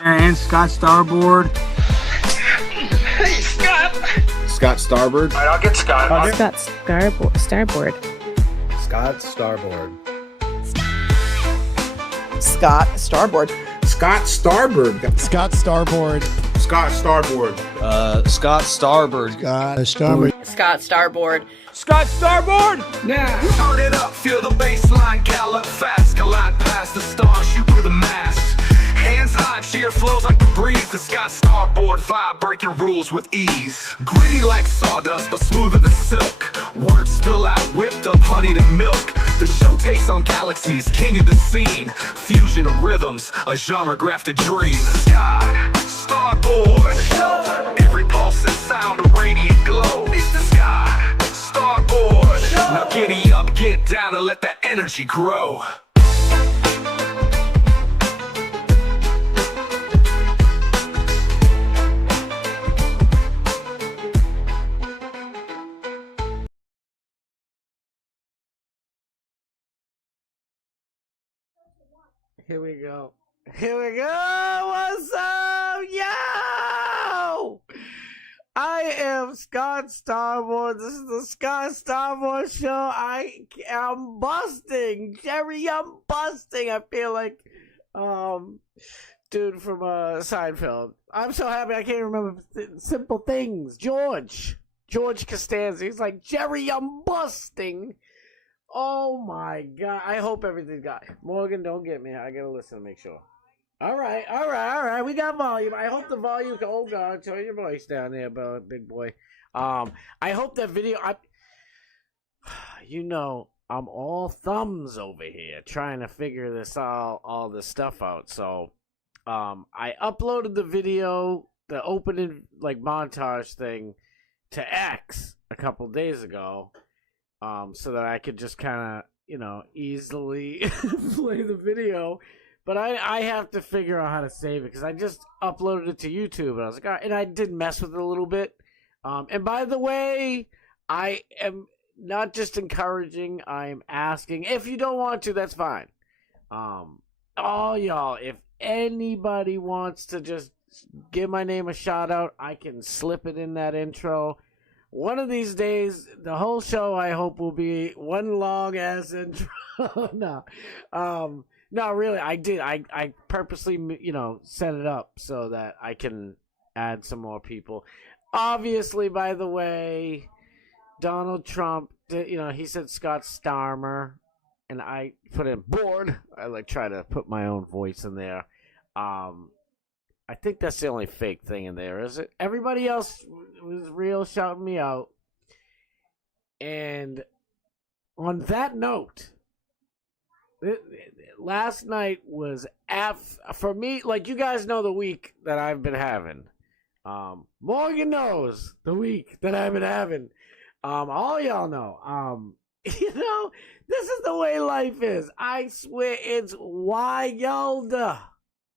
And Scott Starboard. Hey, Scott! Scott Starboard. All right, I'll get Scott. Scott Starboard. Scott Starboard. Scott Starboard. Scott Starboard. Scott Starboard. Scott Starboard. Scott Starboard. Scott Starboard. Scott Starboard. Scott Starboard! Now, turn it up, feel the bass line, gallop fast, collide past the stars, shoot through the mass. Hands high, cheer flows like the breeze. The Scott Starboard vibe, breaking rules with ease. Gritty like sawdust, but smoother than silk. Words spill out, whipped up, honeyed and milk. The show takes on galaxies, king of the scene. Fusion of rhythms, a genre grafted dream. Scott Starboard. Every pulse and sound, a radiant glow. It's the Scott Starboard. Now giddy up, get down, and let that energy grow. Here we go. Here we go. What's up, yo? I am Scott Starboard. This is the Scott Starboard Show. I am busting. Jerry, I'm busting. I feel like, dude from Seinfeld. I'm so happy I can't remember simple things. George Costanza. He's like, Jerry, I'm busting. Oh my God. I hope everything got. Morgan, don't get me. I gotta listen to make sure. All right. We got volume. I hope the volume. Oh God, turn your voice down there, big boy. I hope that video. I'm all thumbs over here trying to figure this all this stuff out. So, I uploaded the video, the opening like montage thing, to X a couple days ago, so that I could just kind of easily play the video. But I have to figure out how to save it because I just uploaded it to YouTube and I was like, all right, and I did mess with it a little bit. And by the way, I am not just encouraging, I am asking. If you don't want to, that's fine. All y'all, if anybody wants to just give my name a shout out, I can slip it in that intro. One of these days, the whole show I hope will be one long ass intro. No, really, I did. I purposely, set it up so that I can add some more people. Obviously, by the way, Donald Trump, he said Scott Starmer, and I put in board. I try to put my own voice in there. I think that's the only fake thing in there, is it? Everybody else was real shouting me out. And on that note, last night was for me, like you guys know the week that I've been having. Morgan knows the week that I've been having. All y'all know. This is the way life is. I swear it's wild.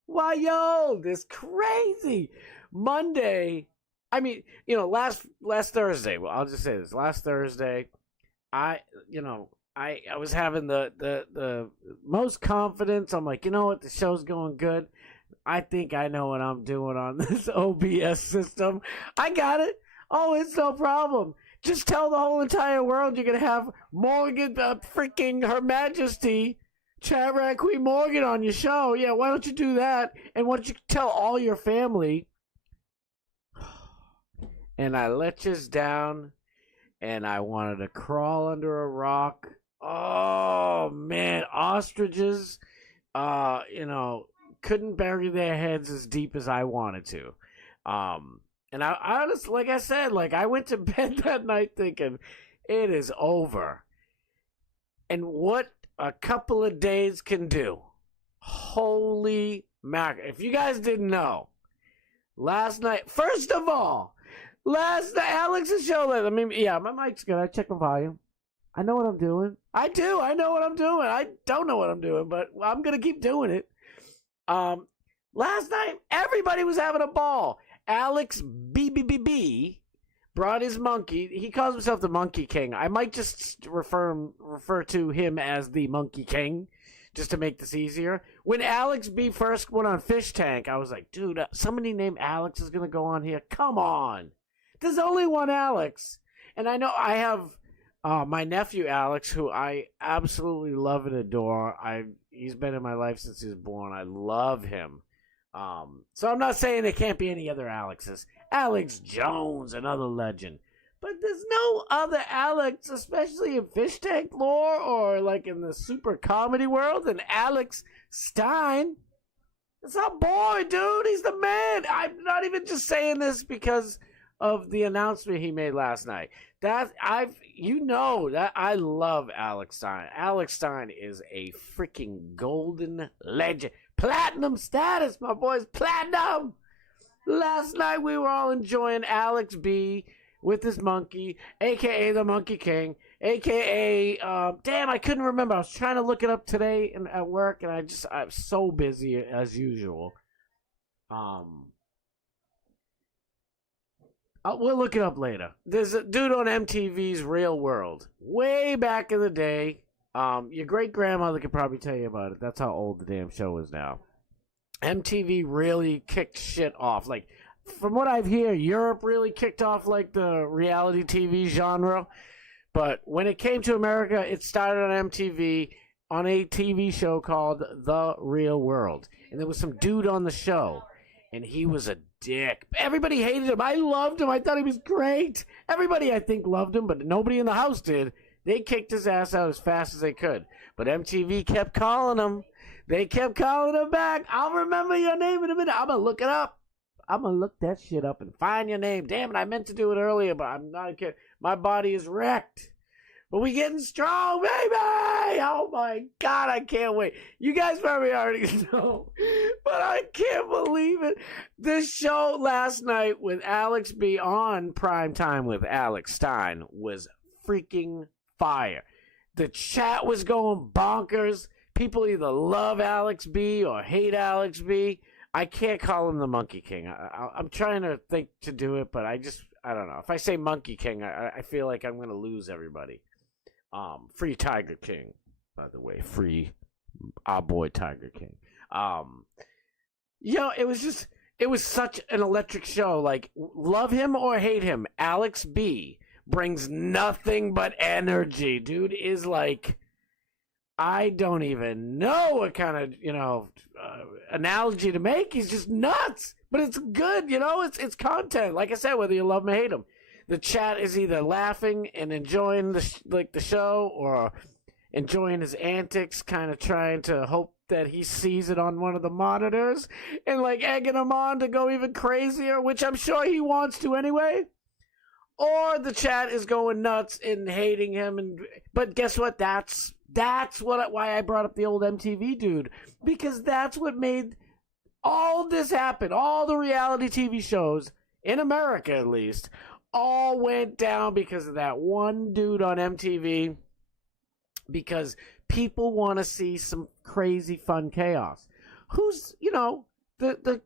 Wild. It's crazy. Monday, last Thursday, well, I'll just say this. Last Thursday, I was having the most confidence. I'm like, you know what? The show's going good. I think I know what I'm doing on this OBS system. I got it. Oh, it's no problem. Just tell the whole entire world you're going to have Morgan, freaking Her Majesty, Chat Rat Queen Morgan on your show. Yeah, why don't you do that? And why don't you tell all your family? And I let you down, and I wanted to crawl under a rock. Oh, man, ostriches, couldn't bury their heads as deep as I wanted to. And I honestly, like I said, I went to bed that night thinking, it is over. And what a couple of days can do. Holy mackerel. If you guys didn't know, last night, first of all, Alex's show, my mic's good. I check the volume. I know what I'm doing. I know what I'm doing. I don't know what I'm doing, but I'm going to keep doing it. Last night, everybody was having a ball. Alex BBBB brought his monkey. He calls himself the Monkey King. I might just refer to him as the Monkey King just to make this easier. When Alex B first went on Fish Tank, I was like, dude, somebody named Alex is going to go on here. Come on. There's only one Alex. And I know I have my nephew Alex, who I absolutely love and adore. He's been in my life since he was born. I love him. So I'm not saying there can't be any other Alexes. Alex Jones, another legend. But there's no other Alex, especially in Fish Tank lore or like in the super comedy world, than Alex Stein. It's our boy, dude. He's the man. I'm not even just saying this because of the announcement he made last night. That I love Alex Stein. Alex Stein is a freaking golden legend. Platinum status, my boys. Platinum. Last night we were all enjoying Alex B with his monkey, a.k.a. the Monkey King, a.k.a. Damn, I couldn't remember. I was trying to look it up today at work, and I'm so busy as usual. We'll look it up later. There's a dude on MTV's Real World. Way back in the day. Your great-grandmother could probably tell you about it. That's how old the damn show is now. MTV really kicked shit off. Like, from what I've heard, Europe really kicked off like the reality TV genre. But when it came to America, it started on MTV on a TV show called The Real World. And there was some dude on the show, and he was a dick. Everybody hated him. I loved him. I thought he was great. Everybody, I think, loved him, but nobody in the house did. They kicked his ass out as fast as they could. But MTV kept calling him. They kept calling him back. I'll remember your name in a minute. I'm going to look it up. I'm going to look that shit up and find your name. Damn it, I meant to do it earlier, but I'm not kidding. My body is wrecked. But we getting strong, baby! Oh, my God, I can't wait. You guys probably already know, but I can't believe it. This show last night with Alex B on PrimeTime with Alex Stein was freaking fire. The chat was going bonkers. People either love Alex B or hate Alex B. I can't call him the Monkey King. I'm trying to think to do it, but I don't know. If I say Monkey King, I feel like I'm going to lose everybody. Free Tiger King, by the way. Free our boy Tiger King. It was such an electric show. Like, love him or hate him, Alex B brings nothing but energy. Dude is like, I don't even know what kind of, analogy to make. He's just nuts, but it's good, it's content. Like I said, whether you love him or hate him, the chat is either laughing and enjoying the show or enjoying his antics, kind of trying to hope that he sees it on one of the monitors and like egging him on to go even crazier, which I'm sure he wants to anyway. Or the chat is going nuts and hating him, but guess what? That's why I brought up the old MTV dude, because that's what made all this happen. All the reality TV shows in America, at least, all went down because of that one dude on MTV. Because people want to see some crazy fun chaos. Who's not the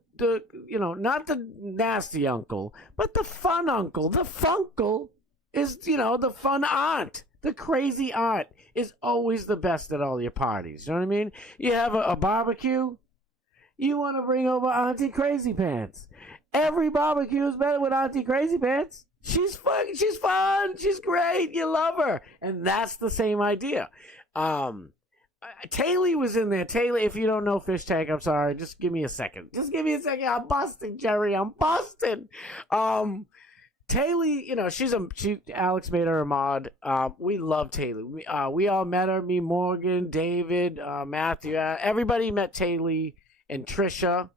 nasty uncle, but the fun uncle. The funkle is, the fun aunt. The crazy aunt is always the best at all your parties. You know what I mean? You have a barbecue, you want to bring over Auntie Crazy Pants. Every barbecue is better with Auntie Crazy Pants. She's fun. She's great. You love her. And that's the same idea. Taylor was in there. Taylor, if you don't know Fish Tank, I'm sorry. Just give me a second. I'm busting, Jerry. I'm busting. Taylor, Alex made her a mod. We love Taylor. We all met her. Me, Morgan, David, Matthew. Everybody met Taylor and Trisha,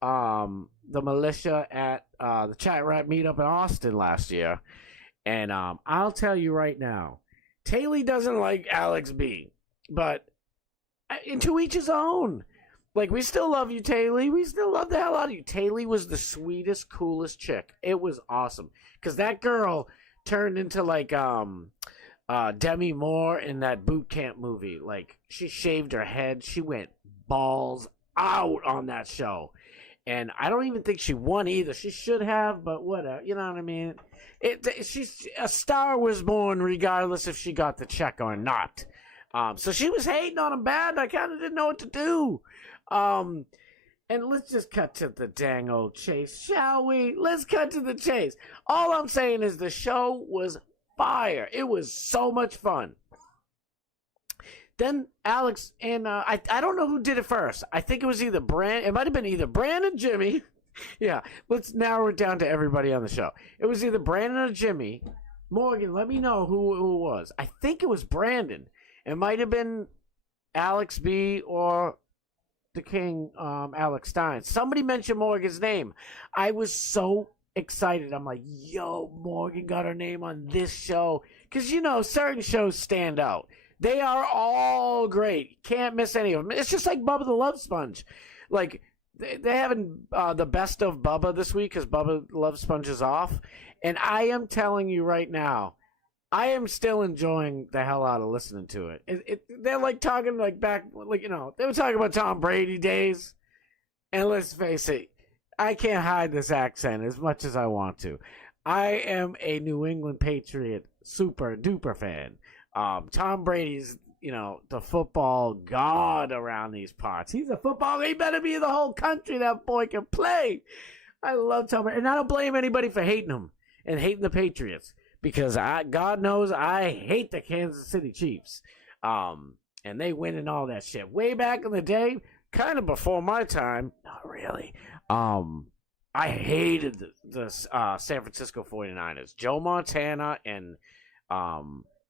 the militia at the Chat Rat meetup in Austin last year. And I'll tell you right now, Taylor doesn't like Alex B, but to each his own. Like, we still love you, Taylor. We still love the hell out of you. Taylor was the sweetest, coolest chick. It was awesome. Because that girl turned into, like, Demi Moore in that boot camp movie. Like, she shaved her head. She went balls out on that show. And I don't even think she won either. She should have, but whatever. You know what I mean? A star was born regardless if she got the check or not. So she was hating on him bad, and I kind of didn't know what to do. And let's just cut to the dang old chase, shall we? Let's cut to the chase. All I'm saying is the show was fire. It was so much fun. Then Alex and I don't know who did it first. I think it was either it might have been either Brandon, Jimmy. Yeah, let's narrow it down to everybody on the show. It was either Brandon or Jimmy. Morgan, let me know who it was. I think it was Brandon. It might have been Alex B or the King, Alex Stein. Somebody mentioned Morgan's name. I was so excited. I'm like, yo, Morgan got her name on this show. Because, certain shows stand out. They are all great. Can't miss any of them. It's just like Bubba the Love Sponge. Like, they're having the best of Bubba this week because Bubba the Love Sponge is off. And I am telling you right now, I am still enjoying the hell out of listening to it. They're like talking like back, like, they were talking about Tom Brady days. And let's face it, I can't hide this accent as much as I want to. I am a New England Patriot super duper fan. Tom Brady's, the football god around these parts. He better be the whole country. That boy can play. I love Tom Brady. And I don't blame anybody for hating him and hating the Patriots. Because God knows I hate the Kansas City Chiefs. And they win and all that shit. Way back in the day, kind of before my time, not really. I hated the San Francisco 49ers. Joe Montana and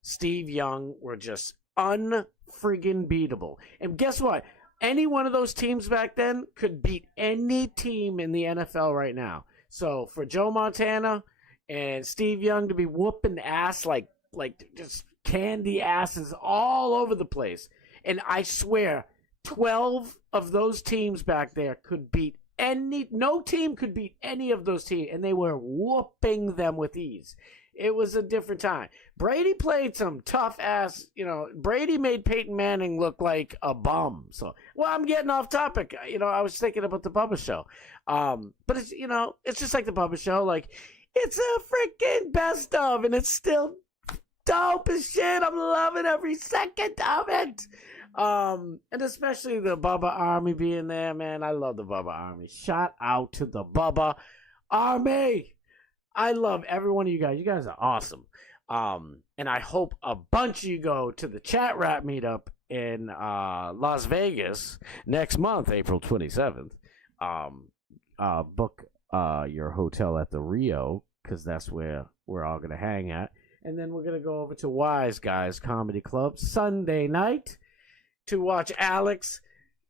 Steve Young were just unfriggin' beatable. And guess what? Any one of those teams back then could beat any team in the NFL right now. So for Joe Montana and Steve Young to be whooping ass like just candy asses all over the place. And I swear, 12 of those teams back there could beat no team could beat any of those teams, and they were whooping them with ease. It was a different time. Brady played some tough ass, Brady made Peyton Manning look like a bum. So, I'm getting off topic. I was thinking about the Bubba Show. But it's, it's just like the Bubba Show. Like, it's a freaking best of, and it's still dope as shit. I'm loving every second of it. And especially the Bubba Army being there, man. I love the Bubba Army. Shout out to the Bubba Army. I love every one of you guys. You guys are awesome. And I hope a bunch of you go to the Chat Rap meetup in Las Vegas next month, April 27th. Book your hotel at the Rio, because that's where we're all going to hang at. And then we're going to go over to Wise Guys Comedy Club Sunday night to watch Alex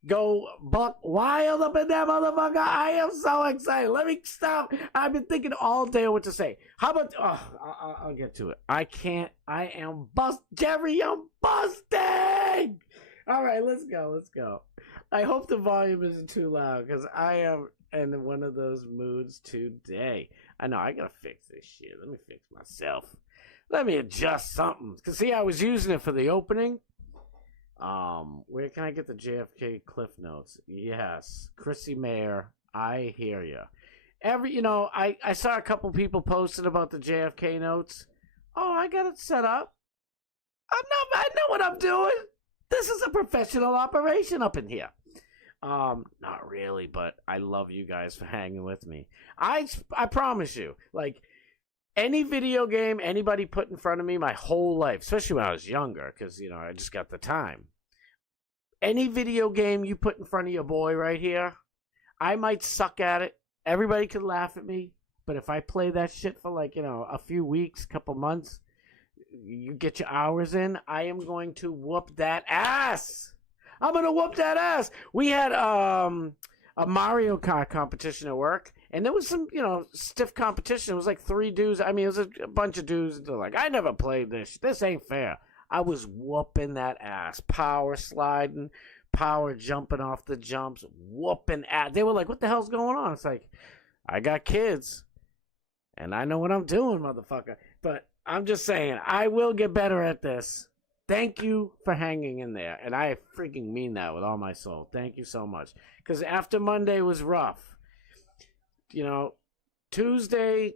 go buck wild up in that motherfucker. I am so excited. Let me stop. I've been thinking all day what to say. How about, I'll get to it. I am Jerry, I'm busting. All right, let's go. I hope the volume isn't too loud, because I am in one of those moods today. I know, I gotta fix this shit. Let me fix myself. Let me adjust something. Because, see, I was using it for the opening. Where can I get the JFK Cliff Notes? Yes. Chrissy Mayer, I hear you. I saw a couple people posting about the JFK Notes. Oh, I got it set up. I know what I'm doing. This is a professional operation up in here. Not really, but I love you guys for hanging with me. I promise you, like, any video game anybody put in front of me my whole life, especially when I was younger, because, I just got the time. Any video game you put in front of your boy right here, I might suck at it. Everybody could laugh at me. But if I play that shit for a few weeks, couple months, you get your hours in, I am going to whoop that ass. I'm going to whoop that ass. We had a Mario Kart competition at work. And there was some, stiff competition. It was like 3 dudes. I mean, it was a bunch of dudes. They're like, I never played this. This ain't fair. I was whooping that ass. Power sliding, power jumping off the jumps, whooping ass. They were like, what the hell's going on? It's like, I got kids. And I know what I'm doing, motherfucker. But I'm just saying, I will get better at this. Thank you for hanging in there. And I freaking mean that with all my soul. Thank you so much. Because after Monday was rough. Tuesday,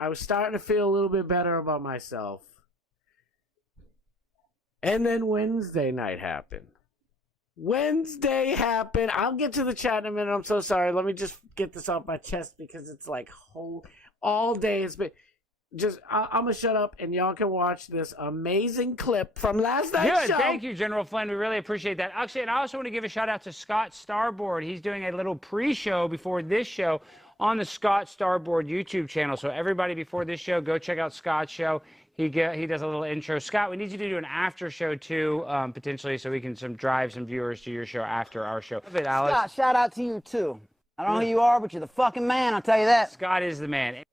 I was starting to feel a little bit better about myself. And then Wednesday night happened. I'll get to the chat in a minute. I'm so sorry. Let me just get this off my chest because it's like all day it's been just I'm gonna shut up and y'all can watch this amazing clip from last night's show. Thank you, General Flynn. We really appreciate that. Actually, and I also want to give a shout out to Scott Starboard. He's doing a little pre-show before this show on the Scott Starboard YouTube channel. So everybody before this show, go check out Scott's show. He does a little intro. Scott, we need you to do an after show too, potentially, so we can drive some viewers to your show after our show. Love it, Alex. Scott, shout out to you too. I don't know who you are, but you're the fucking man, I'll tell you that. Scott is the man.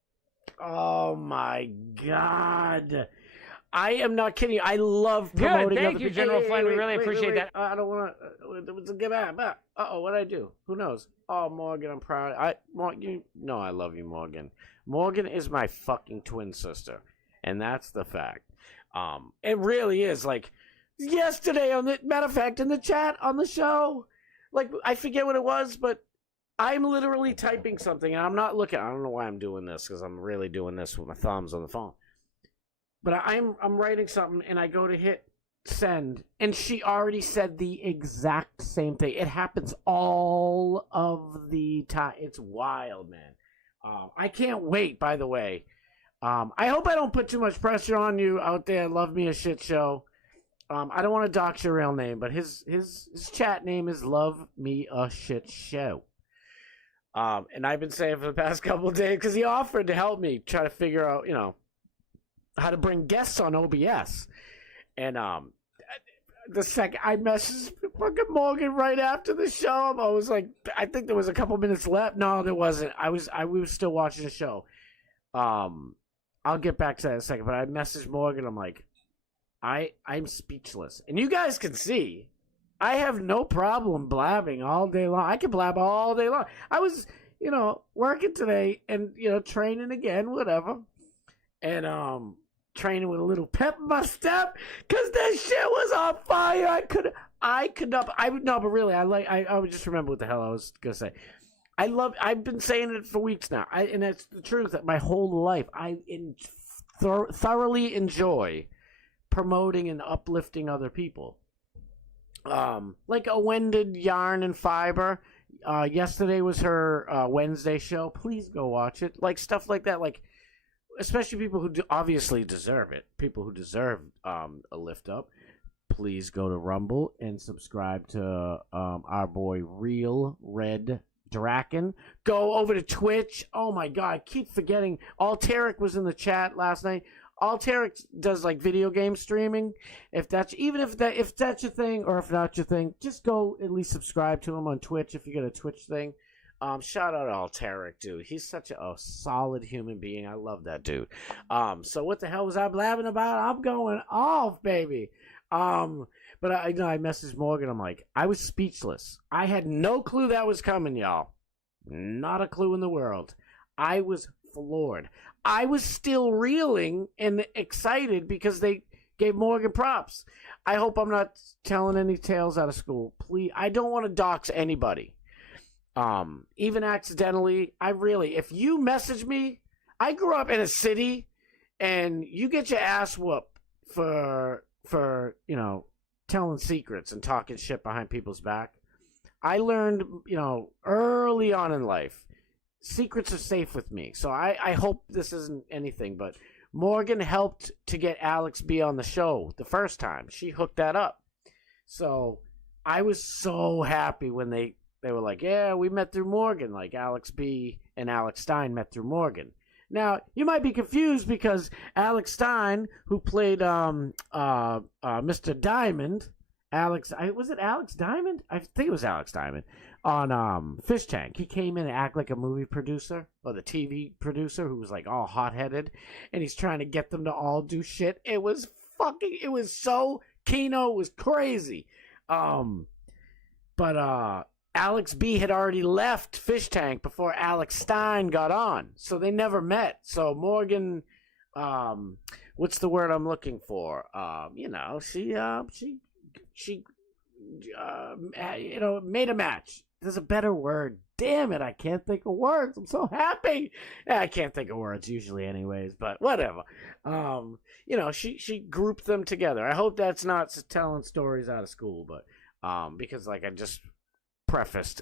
Oh my God. I am not kidding you. I love promoting. Good. Thank you, General Flynn. We really appreciate that. I don't want to get back. Uh-oh, what did I do? Who knows? Oh, Morgan, I'm proud. You know I love you, Morgan. Morgan is my fucking twin sister. And that's the fact. It really is. Like, yesterday, matter of fact, in the chat on the show, like, I forget what it was, but I'm literally typing something, and I'm not looking. I don't know why I'm doing this, because I'm really doing this with my thumbs on the phone. But I'm writing something, and I go to hit send, and she already said the exact same thing. It happens all of the time. It's wild, man. I can't wait, by the way. I hope I don't put too much pressure on you out there. Love me a shit show. I don't want to dox your real name, but his chat name is Love Me a Shit Show. And I've been saying for the past couple of days because he offered to help me try to figure out, how to bring guests on OBS. And the second I messaged fucking Morgan right after the show, I was like, I think there was a couple minutes left. No, there wasn't. We were still watching the show. I'll get back to that in a second, but I messaged Morgan. I'm like, I'm speechless. And you guys can see, I have no problem blabbing all day long. I can blab all day long. I was, working today and, training again, whatever. And, training with a little pep in my step because that shit was on fire. But really, I would just remember what the hell I was going to say. I've been saying it for weeks now, and that's the truth. That my whole life, I thoroughly enjoy promoting and uplifting other people. Like a Wended Yarn and Fiber. Yesterday was her Wednesday show. Please go watch it. Like stuff like that. Like especially people who obviously deserve it. People who deserve a lift up. Please go to Rumble and subscribe to our boy Real Red Draken. Go over to Twitch. Oh my God, I keep forgetting. Alteric was in the chat last night. Alteric does like video game streaming. If that's your thing, or if not your thing, just go at least subscribe to him on Twitch if you get a Twitch thing. Shout out Alteric, dude. He's such a solid human being. I love that dude. So what the hell was I blabbing about? I'm going off, baby. But I messaged Morgan. I'm like, I was speechless. I had no clue that was coming, y'all. Not a clue in the world. I was floored. I was still reeling and excited because they gave Morgan props. I hope I'm not telling any tales out of school. Please, I don't want to dox anybody. Even accidentally. If you message me, I grew up in a city, and you get your ass whooped for telling secrets and talking shit behind people's back. I learned, early on in life, secrets are safe with me. So I hope this isn't anything, but Morgan helped to get Alex B on the show the first time. She hooked that up. So I was so happy when they were like, yeah, we met through Morgan. Like Alex B and Alex Stein met through Morgan. Now, you might be confused because Alex Stein, who played Mr. Diamond, was it Alex Diamond? I think it was Alex Diamond on Fish Tank. He came in and act like a movie producer or the TV producer who was like all hot-headed, and he's trying to get them to all do shit. It was so Kino, it was crazy. But Alex B had already left Fish Tank before Alex Stein got on, so they never met. So Morgan, what's the word I'm looking for? She made a match. There's a better word damn it, I can't think of words. I'm so happy. Yeah, I can't think of words usually anyways, but whatever. She grouped them together. I hope that's not telling stories out of school, but because like I just prefaced,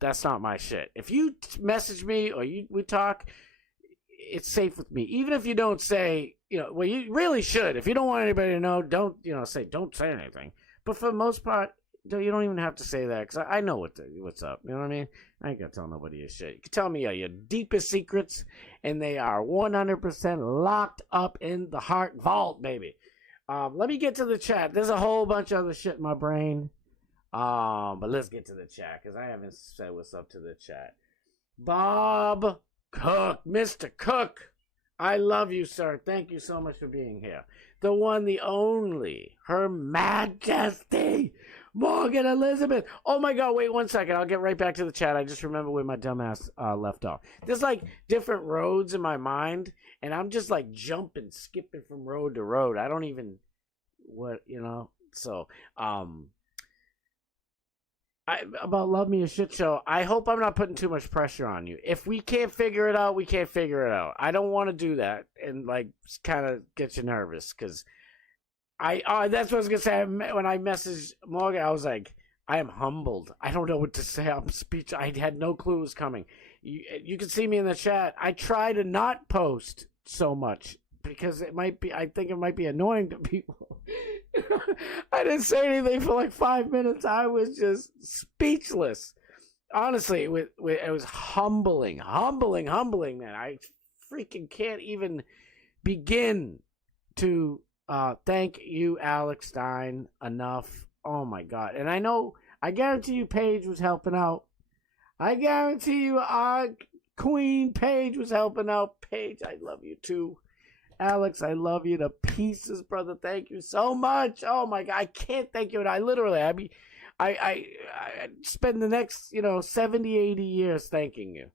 that's not my shit. If you message me or we talk, it's safe with me. Even if you don't say, well, you really should. If you don't want anybody to know, don't say anything. But for the most part, you don't even have to say that because I know what's up. You know what I mean? I ain't gonna tell nobody your shit. You can tell me your deepest secrets, and they are 100% locked up in the heart vault, baby. Let me get to the chat. There's a whole bunch of other shit in my brain. But let's get to the chat because I haven't said what's up to the chat. Bob Cook, Mr. Cook, I love you, sir. Thank you so much for being here. The one, the only, Her Majesty, Morgan Elizabeth. Oh my God, wait 1 second. I'll get right back to the chat. I just remember where my dumbass left off. There's like different roads in my mind, and I'm just like jumping, skipping from road to road. I don't even, so, about Love Me a Shit Show, I hope I'm not putting too much pressure on you. If we can't figure it out, we can't figure it out. I don't want to do that and like kind of get you nervous because that's what I was gonna say. When I messaged Morgan, I was like, I am humbled. I don't know what to say. I'm speechless. I had no clue it was coming. You can see me in the chat. I try to not post so much because I think it might be annoying to people. I didn't say anything for like 5 minutes. I was just speechless. Honestly, it was humbling, man. I freaking can't even begin to thank you, Alex Stein, enough. Oh my God. And I guarantee you Paige was helping out. I guarantee you our Queen Paige was helping out. Paige, I love you too. Alex, I love you to pieces, brother. Thank you so much. Oh my God, I can't thank you. I spend the next 70, 80 years thanking you.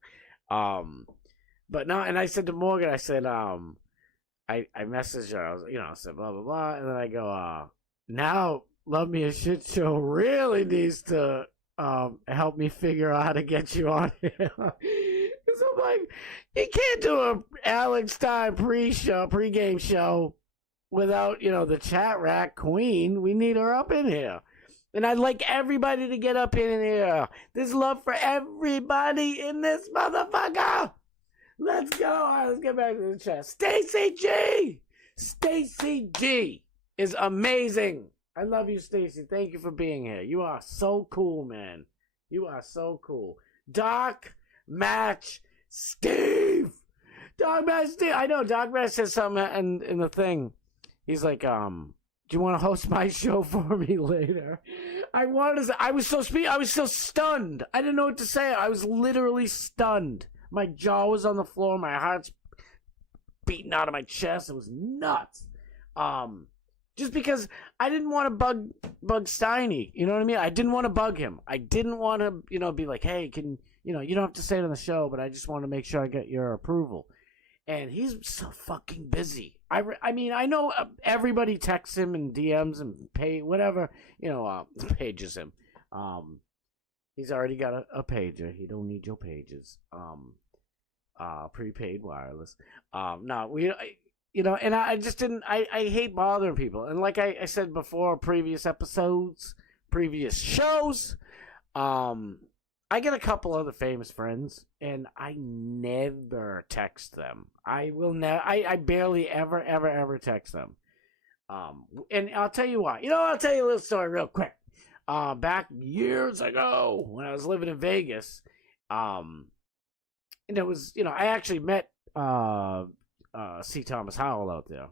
But now, and I said to Morgan, I said I messaged her. I said blah blah blah, and then I go now Love Me a Shit Show really needs to help me figure out how to get you on here. Because I'm like, you can't do a Alex Stein pre-game show without, the chat rack queen. We need her up in here. And I'd like everybody to get up in here. There's love for everybody in this motherfucker. Let's go. All right, let's get back to the chat. Stacy G. Stacy G is amazing. I love you, Stacy. Thank you for being here. You are so cool, man. You are so cool. Doc Match Steve. Doc Match Steve. I know Doc Match said something in the thing. He's like, do you want to host my show for me later? I was so stunned. I didn't know what to say. I was literally stunned. My jaw was on the floor. My heart's beating out of my chest. It was nuts. Just because I didn't want to bug Steiny. You know what I mean? I didn't want to bug him. I didn't want to, be like, hey, you don't have to say it on the show, but I just want to make sure I get your approval. And he's so fucking busy. I mean, I know everybody texts him and DMs and pages him. He's already got a pager. He don't need your pages. Prepaid wireless. And I just didn't. I hate bothering people. And like I said before, previous episodes, previous shows, I get a couple other famous friends, and I never text them. I will never. I barely ever text them. And I'll tell you why. I'll tell you a little story real quick. Back years ago when I was living in Vegas, and it was, I actually met C. Thomas Howell out there.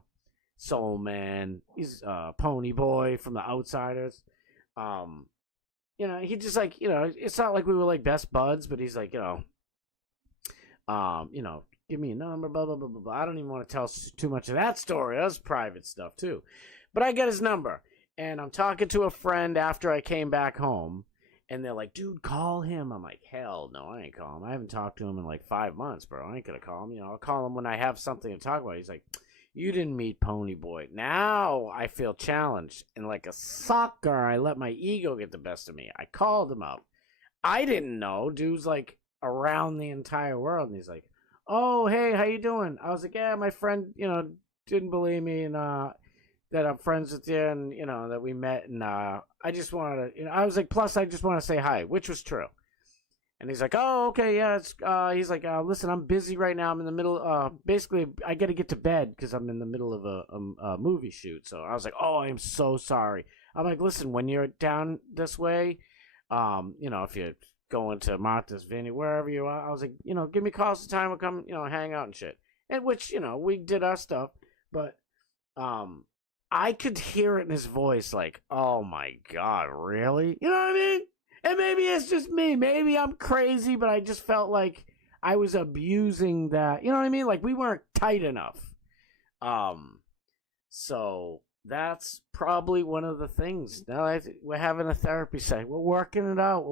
Soul Man. He's Pony Boy from The Outsiders. He just like, it's not like we were like best buds, but he's like, give me a number, blah, blah, blah, blah, blah. I don't even want to tell too much of that story. That's private stuff too. But I get his number, and I'm talking to a friend after I came back home, and they're like, dude, call him. I'm like, hell no, I ain't calling him. I haven't talked to him in like 5 months, bro. I ain't gonna call him. I'll call him when I have something to talk about. He's like, you didn't meet Pony Boy. Now I feel challenged. And like a sucker, I let my ego get the best of me. I called him up. I didn't know. Dude's like around the entire world, and he's like, "Oh, hey, how you doing?" I was like, "Yeah, my friend, didn't believe me, and that I'm friends with you, and that we met, and I just wanted to, I was like, plus I just want to say hi," which was true. And he's like, "Oh, okay, yeah." He's like, "Listen, I'm busy right now. I'm in the middle. Basically, I got to get to bed because I'm in the middle of a movie shoot." So I was like, "Oh, I'm so sorry." I'm like, "Listen, when you're down this way, if you're going to Martha's Vineyard, wherever you are," I was like, "give me calls the time. We'll come, hang out and shit." And which, we did our stuff, but I could hear it in his voice, like, "Oh my God, really?" You know what I mean? And maybe it's just me. Maybe I'm crazy, but I just felt like I was abusing that. You know what I mean? Like we weren't tight enough. So that's probably one of the things. Now we're having a therapy session. We're working it out.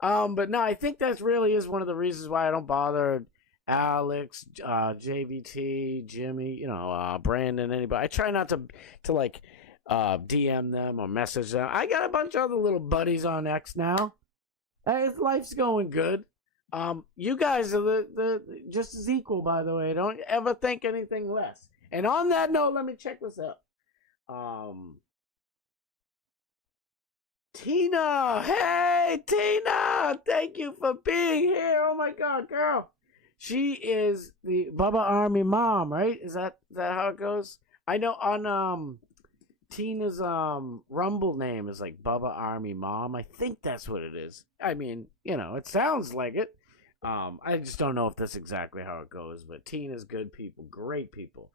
But no, I think that really is one of the reasons why I don't bother Alex, JVT, Jimmy, Brandon, anybody. I try not to like DM them or message them. I got a bunch of other little buddies on X now. Life's going good. You guys are the just as equal, by the way. Don't ever think anything less. And on that note, let me check this out. Tina, hey Tina, thank you for being here. Oh my God, girl. She is the Bubba Army mom, right? Is that how it goes? I know on Tina's Rumble name is like Bubba Army Mom. I think that's what it is. I mean, it sounds like it. I just don't know if that's exactly how it goes. But Tina's good people, great people.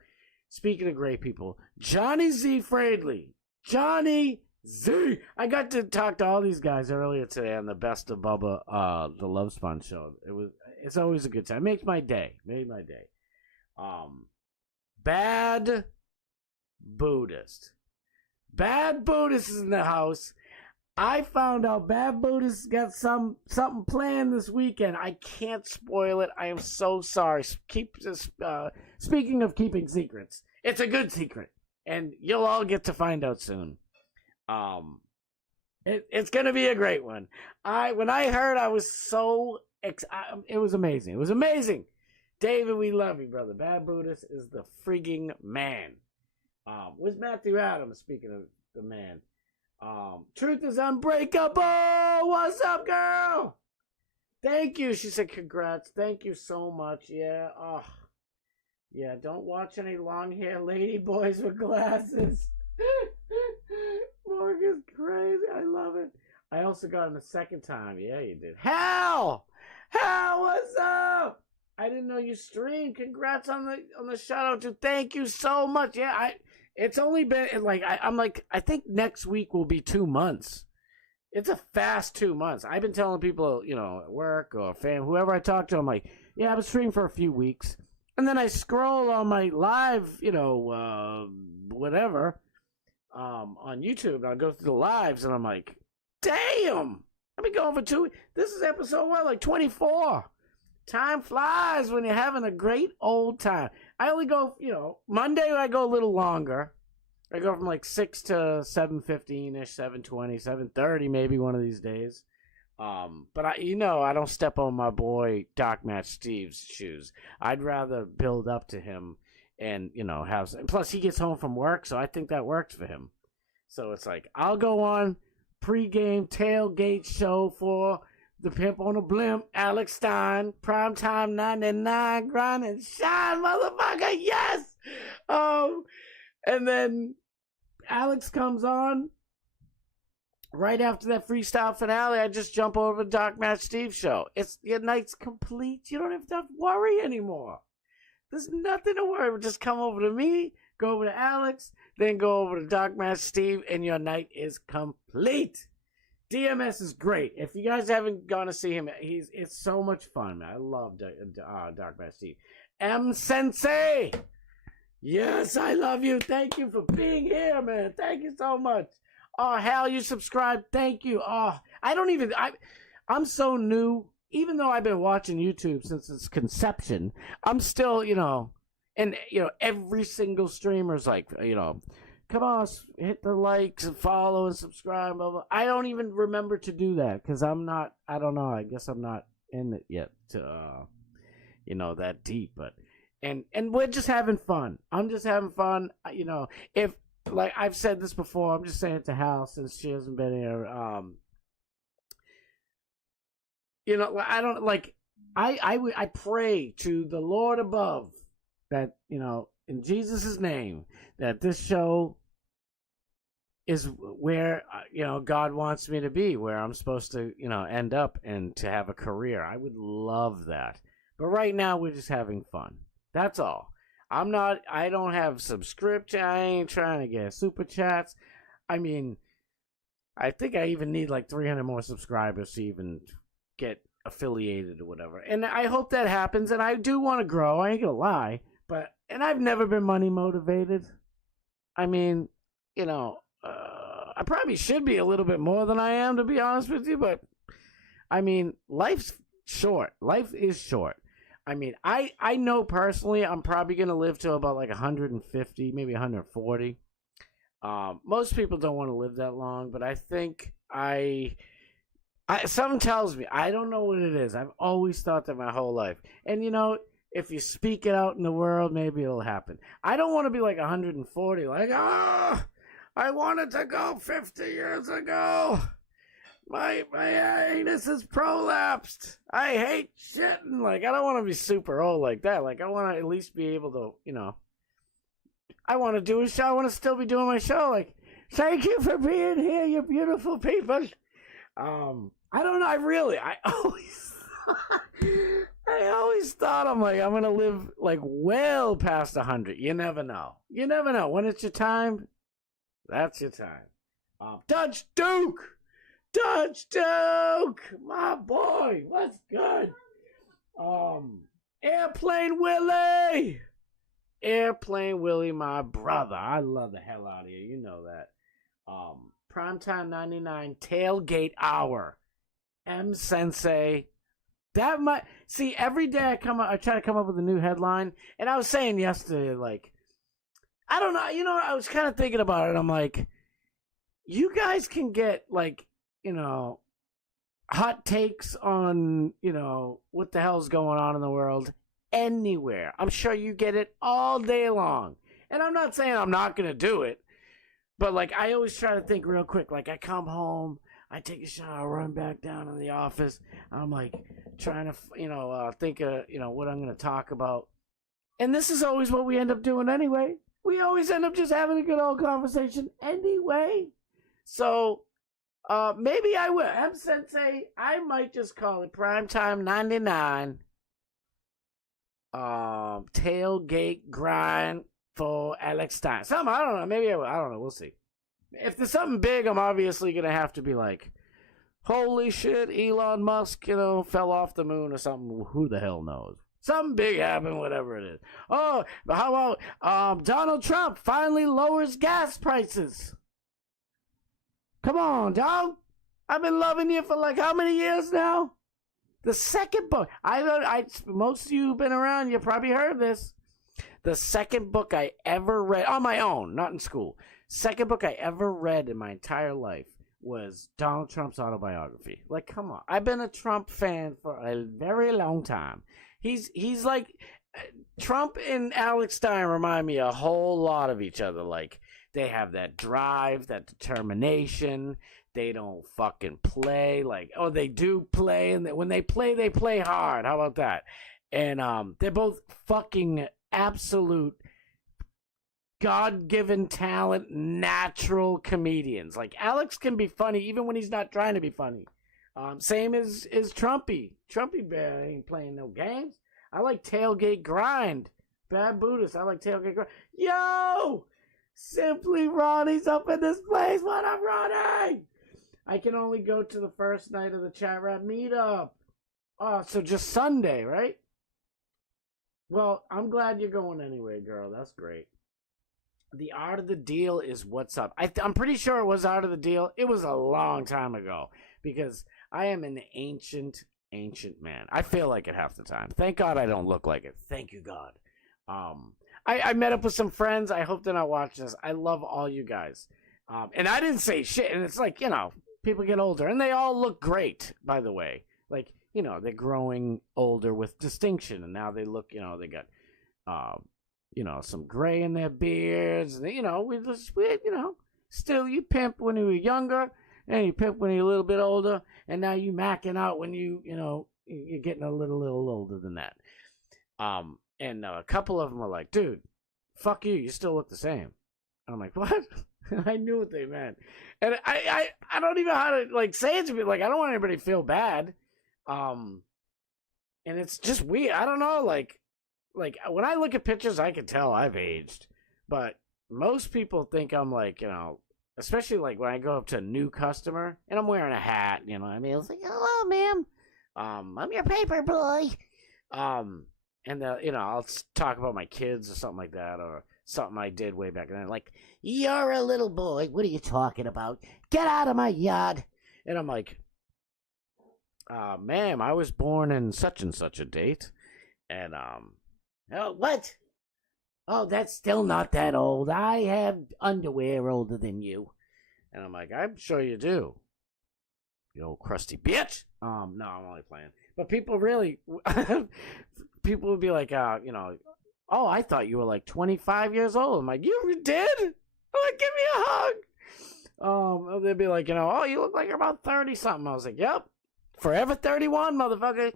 Speaking of great people, Johnny Z. Fradley. Johnny Z. I got to talk to all these guys earlier today on the Best of Bubba, the Love Spawn show. It's always a good time. Makes my day. Made my day. Bad Buddhist. Bad Buddhist is in the house. I found out Bad Buddhist got something planned this weekend. I can't spoil it. I am so sorry. Speaking of keeping secrets, it's a good secret, and you'll all get to find out soon. It's gonna be a great one. When I heard, I was so it was amazing. It was amazing. David, we love you, brother. Bad Buddhist is the frigging man. Where's Matthew Adams? Speaking of the man. Truth is unbreakable. What's up, girl? Thank you. She said, "Congrats." Thank you so much. Yeah. Oh, yeah. Don't watch any long hair lady boys with glasses. Morgan's crazy. I love it. I also got him a second time. Yeah, you did. Hal, what's up? I didn't know you streamed. Congrats on the shout out to. Thank you so much. Yeah, it's only been I think next week will be 2 months. It's a fast 2 months. I've been telling people, at work or fam, whoever I talk to, I'm like, yeah, I've been streaming for a few weeks. And then I scroll on my live, whatever, on YouTube, and I'll go through the lives, and I'm like, damn, I've been going for 2 weeks. This is episode, 24. Time flies when you're having a great old time. I only go, Monday I go a little longer. I go from like 6 to 7:15-ish, 7:20, 7:30 maybe one of these days. But I don't step on my boy Doc Match Steve's shoes. I'd rather build up to him and, have some. Plus he gets home from work, so I think that works for him. So it's like, I'll go on pregame tailgate show for the Pimp on a Blimp, Alex Stein, PrimeTime 99, grind and shine, motherfucker, yes! And then Alex comes on. Right after that freestyle finale, I just jump over to Doc Match Steve show. Your night's complete. You don't have to worry anymore. There's nothing to worry about. Just come over to me, go over to Alex, then go over to Doc Match Steve, and your night is complete. DMS is great. If you guys haven't gone to see him, it's so much fun, man. I love Doc Match Steve. M Sensei! Yes, I love you. Thank you for being here, man. Thank you so much. Oh, Hal, you subscribed. Thank you. Oh, I'm so new. Even though I've been watching YouTube since its conception, I'm still, and, every single streamer's like, come on, hit the likes and follow and subscribe. Blah, blah. I don't even remember to do that because I don't know. I guess I'm not in it yet to, that deep. But and we're just having fun. I'm just having fun. If like I've said this before, I'm just saying it to Hal since she hasn't been here. I don't like. I pray to the Lord above that in Jesus' name, that this show is where, God wants me to be, where I'm supposed to, end up and to have a career. I would love that. But right now, we're just having fun. That's all. I don't have subscription. I ain't trying to get super chats. I mean, I think I even need like 300 more subscribers to even get affiliated or whatever. And I hope that happens. And I do want to grow. I ain't going to lie. And I've never been money motivated. I mean, I probably should be a little bit more than I am, to be honest with you. But, I mean, life's short. Life is short. I mean, I know personally I'm probably going to live to about like 150, maybe 140. Most people don't want to live that long, but I think something tells me, I don't know what it is. I've always thought that my whole life. And, if you speak it out in the world, maybe it'll happen. I don't want to be like 140, like, I wanted to go 50 years ago. My anus is prolapsed. I hate shitting. Like, I don't want to be super old like that. Like, I want to at least be able to, I want to do a show. I want to still be doing my show. Like, thank you for being here, you beautiful people. I don't know. I always thought I'm going to live like well past 100. You never know. You never know. When it's your time, that's your time. Dutch Duke, my boy, what's good? Airplane Willie, my brother. I love the hell out of you. You know that. Primetime 99 tailgate hour. M Sensei. That might see every day I try to come up with a new headline, and I was saying yesterday, like, I don't know, I was kind of thinking about it. I'm like, you guys can get like, hot takes on, what the hell's going on in the world anywhere. I'm sure you get it all day long, and I'm not saying I'm not gonna do it, but like I always try to think real quick. Like I come home, I take a shower, run back down to the office. I'm like trying to, think of, what I'm going to talk about. And this is always what we end up doing anyway. We always end up just having a good old conversation anyway. So, maybe I will. M Sensei, I might just call it Primetime 99. Tailgate grind for Alex Stein. Something, I don't know. Maybe I will. I don't know. We'll see. If there's something big, I'm obviously going to have to be like, holy shit, Elon Musk, fell off the moon or something. Who the hell knows? Something big happened, whatever it is. Oh, how about Donald Trump finally lowers gas prices? Come on, dog. I've been loving you for like how many years now? The second book. Most of you who've been around, you probably heard this. The second book I ever read, on my own, not in school. Second book I ever read in my entire life was Donald Trump's autobiography. Like, come on. I've been a Trump fan for a very long time. He's like, Trump and Alex Stein remind me a whole lot of each other. Like, they have that drive, that determination. They don't fucking play. Like, oh, they do play. And when they play hard. How about that? And they're both fucking absolute God-given talent, natural comedians. Like, Alex can be funny even when he's not trying to be funny. Same as Trumpy. Trumpy ain't playing no games. I like Tailgate Grind. Bad Buddhist. I like Tailgate Grind. Yo! Simply Ronnie's up in this place. What up, Ronnie? I can only go to the first night of the Chat Rap meetup. Oh, so just Sunday, right? Well, I'm glad you're going anyway, girl. That's great. The Art of the Deal is what's up. I'm pretty sure it was Art of the Deal. It was a long time ago because I am an ancient man. I feel like it half the time. Thank God I don't look like it. Thank you, God. I met up with some friends. I hope they're not watching this. I love all you guys. And I didn't say shit. And it's like, people get older. And they all look great, by the way. Like, they're growing older with distinction. And now they look, they got, some gray in their beards. And, still you pimp when you were younger. And you pimp when you're a little bit older. And now you macking out when you're getting a little older than that. And a couple of them were like, dude, fuck you. You still look the same. And I'm like, what? I knew what they meant. And I don't even know how to say it to me. Like, I don't want anybody to feel bad. And it's just weird. I don't know. Like when I look at pictures, I can tell I've aged. But most people think I'm like, especially like when I go up to a new customer and I'm wearing a hat, I mean, it's like, hello, ma'am. I'm your paper boy. And I'll talk about my kids or something like that, or something I did way back then. Like, you're a little boy. What are you talking about? Get out of my yard. And I'm like, ma'am, I was born in such and such a date. And, oh, what? Oh, that's still not that old. I have underwear older than you. And I'm like, I'm sure you do. You old crusty bitch. No, I'm only playing. But people really, people would be like, oh, I thought you were like 25 years old. I'm like, you did? I'm like, give me a hug. They'd be like, oh, you look like you're about 30 something. I was like, yep. Forever 31, motherfucker.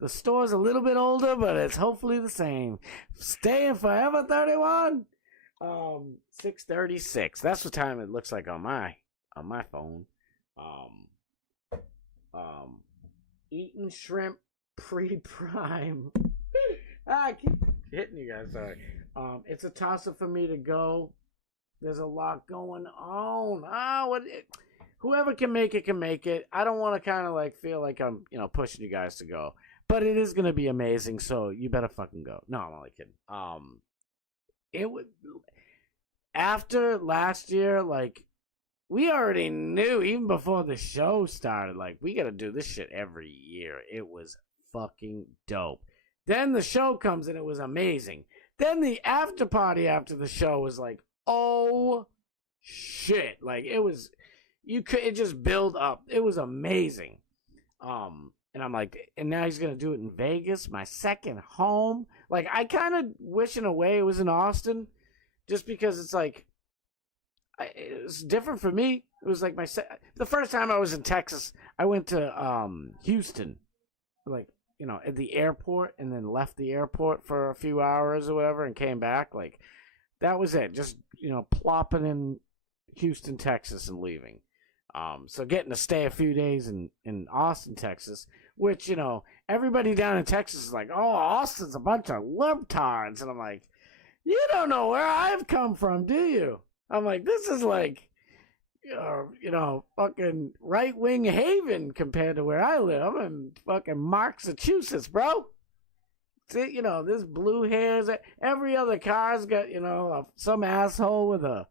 The store's a little bit older, but it's hopefully the same. Staying forever 31. 6:36. That's what time it looks like on my phone. Eating shrimp pre-prime. I keep hitting you guys. Sorry. It's a toss-up for me to go. There's a lot going on. Whoever can make it can make it. I don't want to kind of feel like I'm pushing you guys to go. But it is going to be amazing, so you better fucking go. No, I'm only kidding. It would, after last year, we already knew, even before the show started, we got to do this shit every year. It was fucking dope. Then the show comes, and it was amazing. Then the after party after the show was like, oh, shit. It just built up. It was amazing. And I'm like, and now he's going to do it in Vegas, my second home. I kind of wish in a way it was in Austin, just because it's it's different for me. It was the first time I was in Texas, I went to Houston, at the airport, and then left the airport for a few hours or whatever and came back. That was it. Just, plopping in Houston, Texas and leaving. So getting to stay a few days in Austin, Texas, which, everybody down in Texas is like, oh, Austin's a bunch of libtards. And I'm like, you don't know where I've come from, do you? I'm like, this is fucking right-wing haven compared to where I live. I'm in fucking Massachusetts, bro. See, this blue hairs. Every other car's got, some asshole with a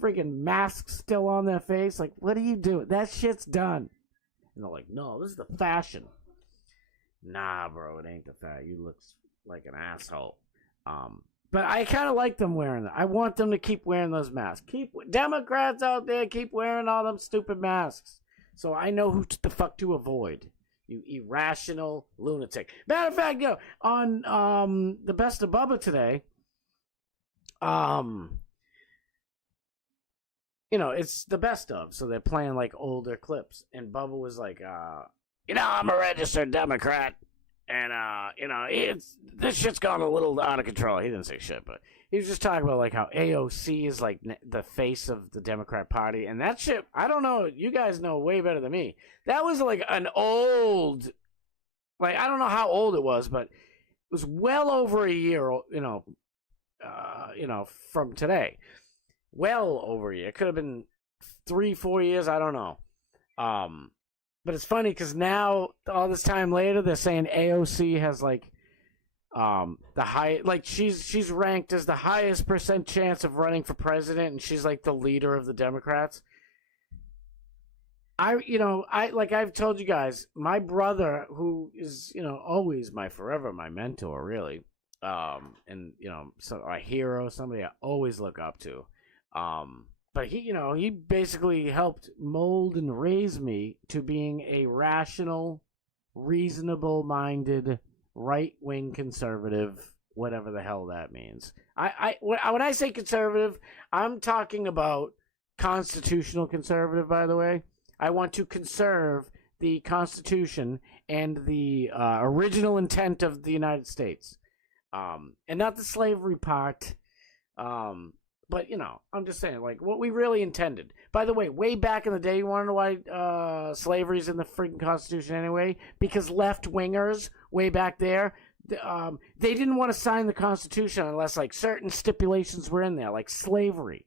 freaking mask still on their face. What are you doing? That shit's done. And they're like, no, this is the fashion. Nah, bro, it ain't the fashion. You look like an asshole. But I kind of like them wearing it. I want them to keep wearing those masks. Democrats out there keep wearing all them stupid masks. So I know who the fuck to avoid. You irrational lunatic. Matter of fact, on the Best of Bubba today, it's the best of, so they're playing older clips, and Bubba was like, I'm a registered Democrat, and this shit's gone a little out of control. He didn't say shit, but he was just talking about how AOC is the face of the Democrat Party, and that shit, I don't know, you guys know way better than me. That was an old, I don't know how old it was, but it was well over a year, from today. Well over a year. It could have been 3-4 years. I don't know. But it's funny because now, all this time later, they're saying AOC has the high, she's ranked as the highest % chance of running for president, and she's the leader of the Democrats. I've told you guys, my brother, who is, always my mentor, really. and so a hero, somebody I always look up to. But he basically helped mold and raise me to being a rational, reasonable-minded, right-wing conservative, whatever the hell that means. When I say conservative, I'm talking about constitutional conservative, by the way. I want to conserve the Constitution and the original intent of the United States. And not the slavery part. But, I'm just saying, like, what we really intended. By the way, way back in the day, you want to know why slavery's in the freaking Constitution anyway? Because left-wingers, way back there, they didn't want to sign the Constitution unless, like, certain stipulations were in there, like slavery.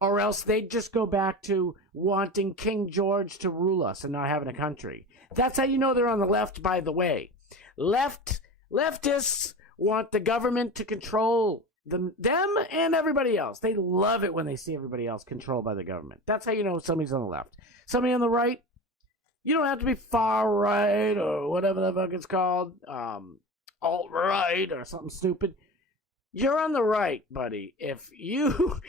Or else they'd just go back to wanting King George to rule us and not having a country. That's how you know they're on the left, by the way. Leftists want the government to control them and everybody else. They love it when they see everybody else controlled by the government. That's how you know somebody's on the left. Somebody on the right, you don't have to be far right or whatever the fuck it's called, alt-right or something stupid. You're on the right, buddy. If you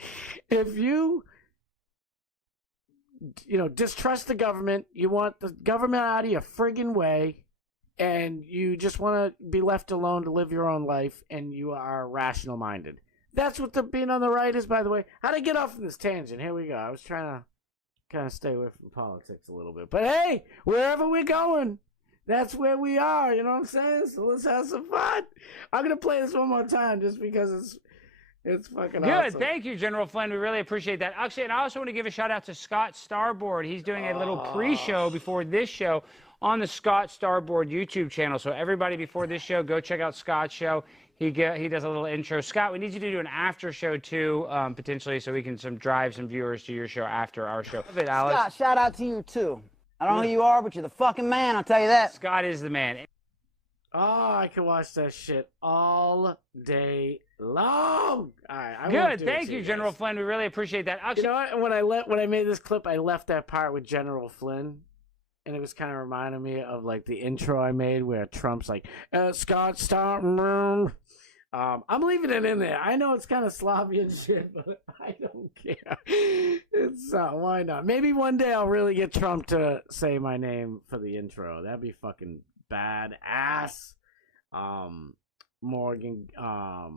distrust the government, you want the government out of your friggin' way, and you just want to be left alone to live your own life, and you are rational-minded. That's what being on the right is, by the way. How to get off on this tangent? Here we go. I was trying to kind of stay away from politics a little bit. But hey, wherever we're going, that's where we are. You know what I'm saying? So let's have some fun. I'm going to play this one more time just because it's fucking good. awesome. Thank you, General Flynn. We really appreciate that. Actually, and I also want to give a shout out to Scott Starboard. He's doing a little pre-show before this show on the Scott Starboard YouTube channel. So everybody before this show, go check out Scott's show. He does a little intro. Scott, we need you to do an after show too, potentially, so we can drive some viewers to your show after our show. Love it, Alex. Scott, shout out to you too. I don't know who you are, but you're the fucking man, I'll tell you that. Scott is the man. Oh, I can watch that shit all day long. All right, good. Thank you, General Flynn. We really appreciate that. Actually, you know what? When I made this clip, I left that part with General Flynn. And it was kind of reminding me of, like, the intro I made where Trump's like, Scott, stop. I'm leaving it in there. I know it's kind of sloppy and shit, but I don't care. It's why not? Maybe one day I'll really get Trump to say my name for the intro. That'd be fucking badass. Morgan. I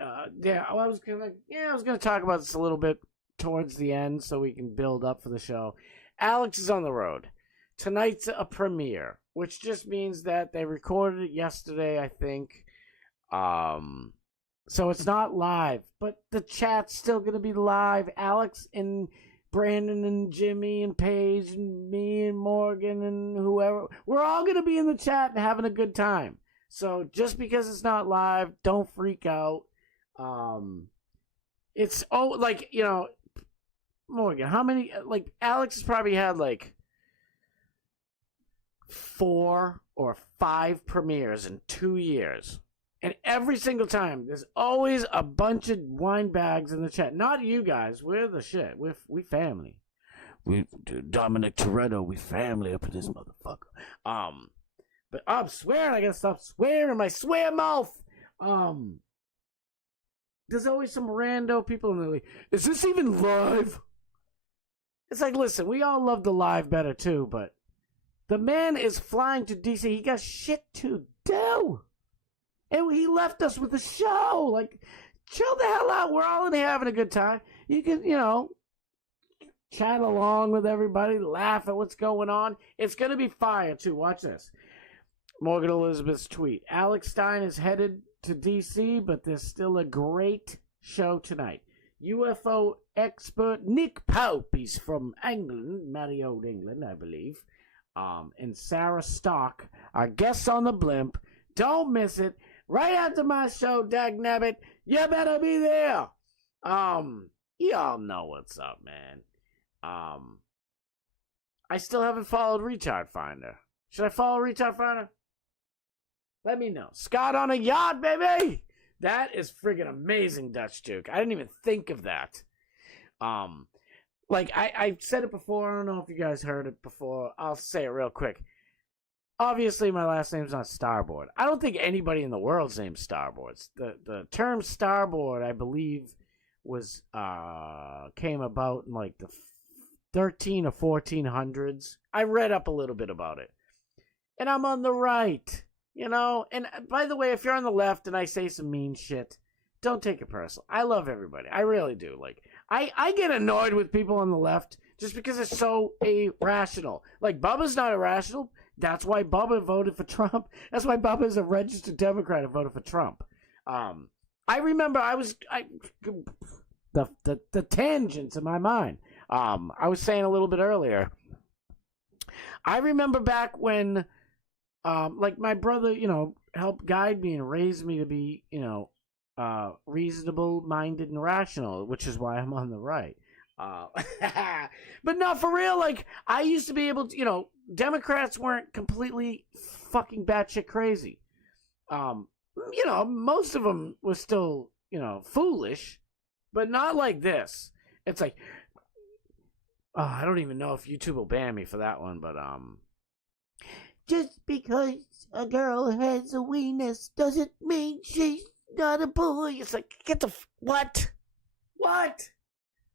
was gonna talk about this a little bit towards the end so we can build up for the show. Alex is on the road. Tonight's a premiere, which just means that they recorded it yesterday, I think. So it's not live, but the chat's still going to be live. Alex and Brandon and Jimmy and Paige and me and Morgan and whoever, we're all going to be in the chat and having a good time. So just because it's not live, don't freak out. Morgan, how many, Alex has probably had 4 or 5 premieres in 2 years. And every single time, there's always a bunch of wine bags in the chat. Not you guys. We're the shit. We family. Dominic Toretto, we family up in this motherfucker. But I'm swearing. I gotta stop swearing. My swear mouth. There's always some rando people in the is this even live? It's like, listen, we all love the live better too, but the man is flying to DC. He got shit to do. And he left us with the show. Chill the hell out. We're all in here having a good time. You can, chat along with everybody, laugh at what's going on. It's going to be fire, too. Watch this. Morgan Elizabeth's tweet. Alex Stein is headed to DC, but there's still a great show tonight. UFO expert Nick Pope, he's from England, merry old England, I believe. And Sarah Stock, our guests on the blimp. Don't miss it. Right after my show, dagnabbit, you better be there. Y'all know what's up, man. I still haven't followed Retard Finder. Should I follow Retard Finder? Let me know. Scott on a yacht, baby! That is friggin' amazing, Dutch Duke. I didn't even think of that. I said it before. I don't know if you guys heard it before. I'll say it real quick. obviously my last name's not Starboard. I don't think anybody in the world's named Starboard. The term Starboard, I believe, was came about in like the 13 or 1400s. I read up a little bit about it. And I'm on the right, you know? And by the way, if you're on the left and I say some mean shit, don't take it personal. I love everybody. I really do. Like, I get annoyed with people on the left just because it's so irrational. Like, Bubba's not irrational. That's why Bubba voted for Trump. That's why Bubba's a registered Democrat and voted for Trump. I remember the tangents in my mind. I was saying a little bit earlier. I remember back when, like, my brother, you know, helped guide me and raise me to be, you know, reasonable-minded and rational, which is why I'm on the right. But no, for real, like, I used to be able to, you know, Democrats weren't completely fucking batshit crazy. You know, most of them were still, you know, foolish, but not like this. It's like, I don't even know if YouTube will ban me for that one, but, just because a girl has a weenus doesn't mean she's not a boy. It's like, get the, what? What?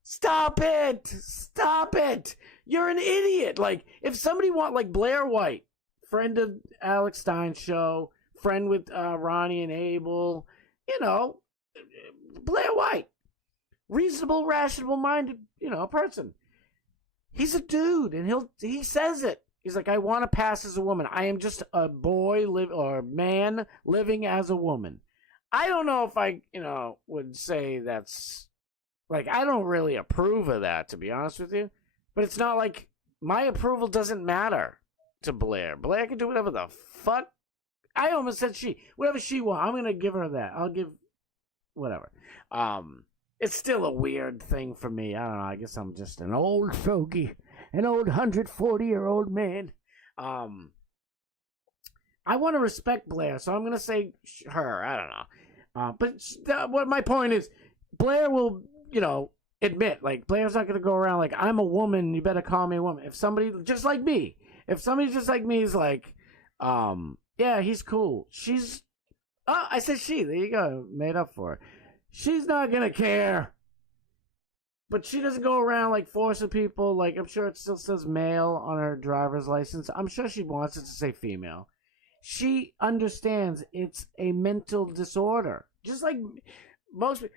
Stop it. Stop it. You're an idiot. Like, if somebody like Blair White, friend of Alex Stein's show, friend with Ronnie and Abel, you know, Blair White, reasonable, rational-minded, you know, person. He's a dude, and he says it. He's like, I want to pass as a woman. I am just a boy or man living as a woman. I don't know if I, you know, would say that's, like, I don't really approve of that, to be honest with you. But it's not like my approval doesn't matter to Blair. Blair can do whatever the fuck. I almost said she. Whatever she wants, I'm going to give her that. I'll give whatever. It's still a weird thing for me. I don't know. I guess I'm just an old fogey. An old 140-year-old man. I want to respect Blair, so I'm going to say her. I don't know. But what my point is, Blair will, you know, admit, like, Blair's not going to go around like, I'm a woman, you better call me a woman. If somebody just like me is like, yeah, he's cool. I said she. There you go. Made up for it. She's not going to care. But she doesn't go around, like, forcing people. Like, I'm sure it still says male on her driver's license. I'm sure she wants it to say female. She understands it's a mental disorder. Just like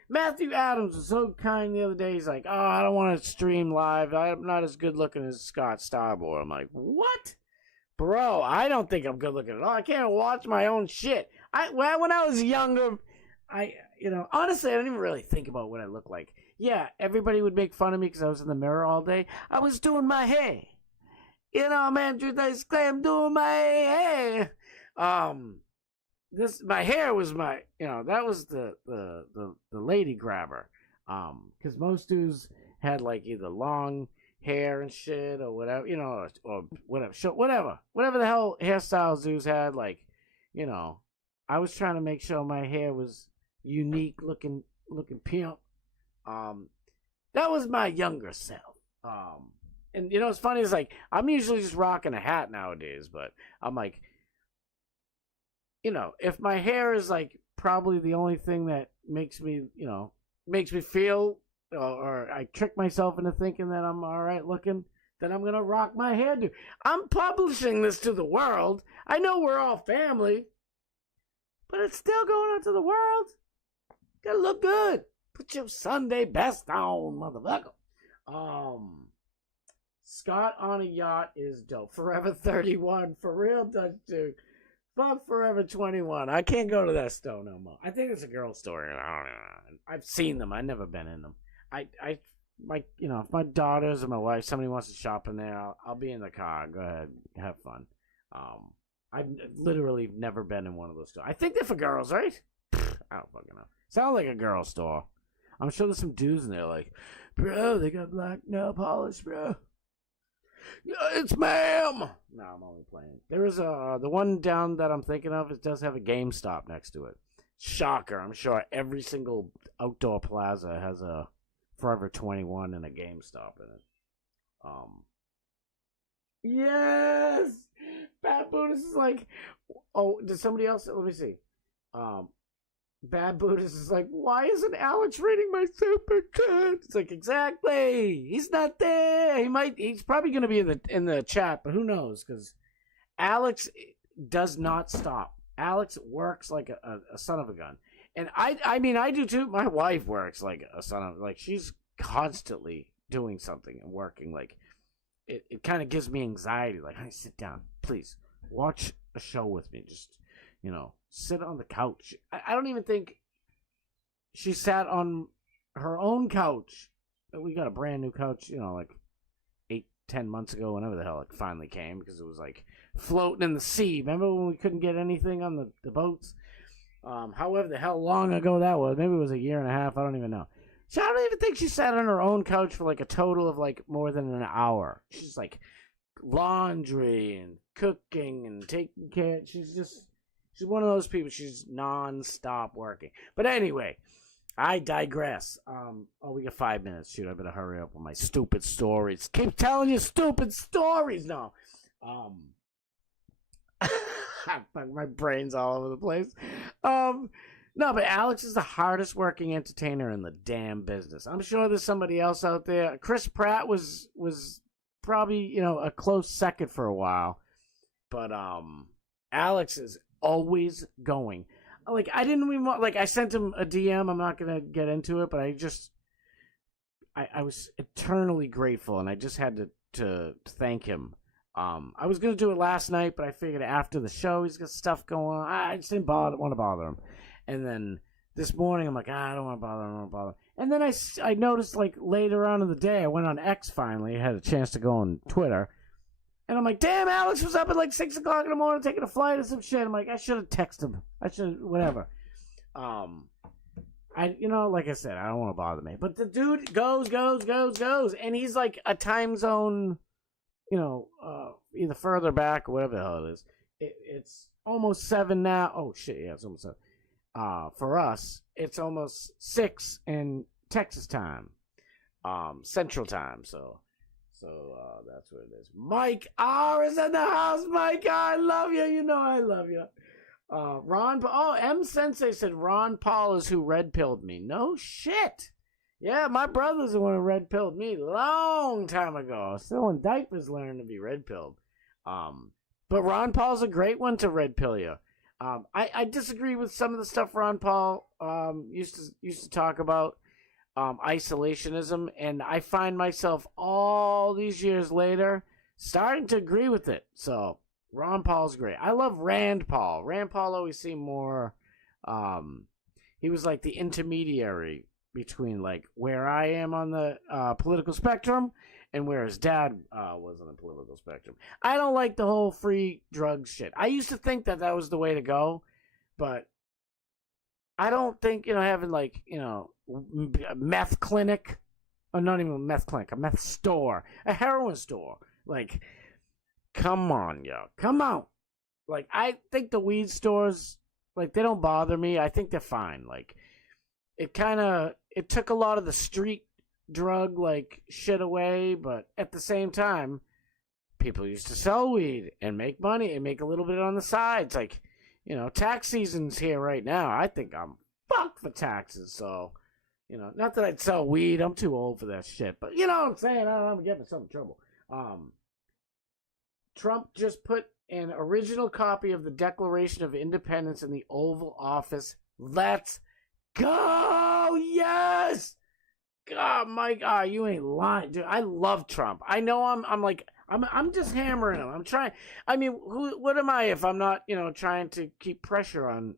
Matthew Adams was so kind the other day. He's like, oh, I don't want to stream live. I'm not as good looking as Scott Starboard. I'm like, what? Bro, I don't think I'm good looking at all. I can't watch my own shit. When I was younger, you know, honestly, I didn't even really think about what I look like. Yeah, everybody would make fun of me because I was in the mirror all day. I was doing my hair. You know, man, I'm doing my hair. My hair was my, you know, that was the lady grabber. Because most dudes had, like, either long hair and shit or whatever, you know, or whatever the hell hairstyles dudes had. Like, you know, I was trying to make sure my hair was unique looking pimp. That was my younger self. And you know what's funny is, like, I'm usually just rocking a hat nowadays, but I'm like, you know, if my hair is, like, probably the only thing that makes me feel, or I trick myself into thinking that I'm all right looking, then I'm gonna rock my hairdo. I'm publishing this to the world. I know we're all family, but it's still going out to the world. Gotta look good. Put your Sunday best on, motherfucker. Scott on a yacht is dope. Forever 31, for real, Dutch Duke. Fuck Forever 21. I can't go to that store no more. I think it's a girl store. I don't know. I've seen them. I've never been in them. You know, if my daughters or my wife, somebody wants to shop in there, I'll be in the car. Go ahead, have fun. I've literally never been in one of those stores. I think they're for girls, right? I don't fucking know. Sound like a girl store. I'm sure there's some dudes in there like, bro, they got black nail polish, bro. It's ma'am. No, I'm only playing. There is the one down that I'm thinking of. It does have a GameStop next to it. Shocker! I'm sure every single outdoor plaza has a Forever 21 and a GameStop in it. Yes, Fat Booty Buddhist is like, oh, did somebody else? Let me see. Bad Buddhist is like, why isn't Alex reading my super chat? It's like, exactly. He's not there. He's probably going to be in the chat, but who knows? Because Alex does not stop. Alex works like a son of a gun. And I mean, I do too. My wife works like a son of, like, she's constantly doing something and working. Like, it kind of gives me anxiety. Like, hey, sit down, please. Watch a show with me. Just, sit on the couch. I don't even think she sat on her own couch. We got a brand new couch, like 8-10 months ago, whenever the hell it finally came, because it was like floating in the sea. Remember when we couldn't get anything on the boats? However the hell long ago that was. Maybe it was a year and a half. I don't even know. I don't even think she sat on her own couch for like a total of like more than an hour. She's like laundry and cooking and taking care. She's one of those people. She's non-stop working. But anyway, I digress. We got 5 minutes. Shoot, I better hurry up with my stupid stories. Keep telling you stupid stories now. My brain's all over the place. No, but Alex is the hardest working entertainer in the damn business. I'm sure there's somebody else out there. Chris Pratt was probably, a close second for a while. But Alex is always going. Like, I didn't even want, like, I sent him a DM. I'm not going to get into it, but I was eternally grateful, and I just had to thank him. I was going to do it last night, but I figured after the show, he's got stuff going on. I just didn't want to bother him. And then this morning, I'm like, I don't want to bother him. And then I noticed, like, later on in the day, I went on X finally. I had a chance to go on Twitter. And I'm like, damn, Alex was up at like 6 o'clock in the morning taking a flight or some shit. I'm like, I should have texted him. I should have, whatever. Like I said, I don't want to bother me. But the dude goes. And he's like a time zone, either further back or whatever the hell it is. It's almost 7 now. Oh, shit, yeah, it's almost 7. For us, it's almost 6 in Texas time, Central time, so that's what it is. Mike R is in the house. Mike R, I love you. I love you. M Sensei said Ron Paul is who red pilled me. No shit. Yeah, my brother's the one who red pilled me long time ago. Still in diapers, learning to be red pilled. But Ron Paul's a great one to red pill you. I disagree with some of the stuff Ron Paul used to talk about. Isolationism, and I find myself all these years later starting to agree with it. So Ron Paul's great. I love Rand Paul. Rand Paul always seemed more he was like the intermediary between like where I am on the political spectrum and where his dad was on the political spectrum. I don't like the whole free drugs shit. I used to think that was the way to go, but I don't think, having like, a meth clinic, or not even a meth clinic, a meth store, a heroin store. Like, come on, yo. Come on. Like, I think the weed stores, like, they don't bother me. I think they're fine. Like, it took a lot of the street drug, like, shit away, but at the same time, people used to sell weed and make money and make a little bit on the sides. Like, tax season's here right now. I think I'm fucked for taxes, so, not that I'd sell weed. I'm too old for that shit, but you know what I'm saying? I'm getting myself in trouble. Trump just put an original copy of the Declaration of Independence in the Oval Office. Let's go! Yes! God, Mike, you ain't lying, dude. I love Trump. I know I'm just hammering him. I'm trying. I mean, what am I if I'm not, trying to keep pressure on,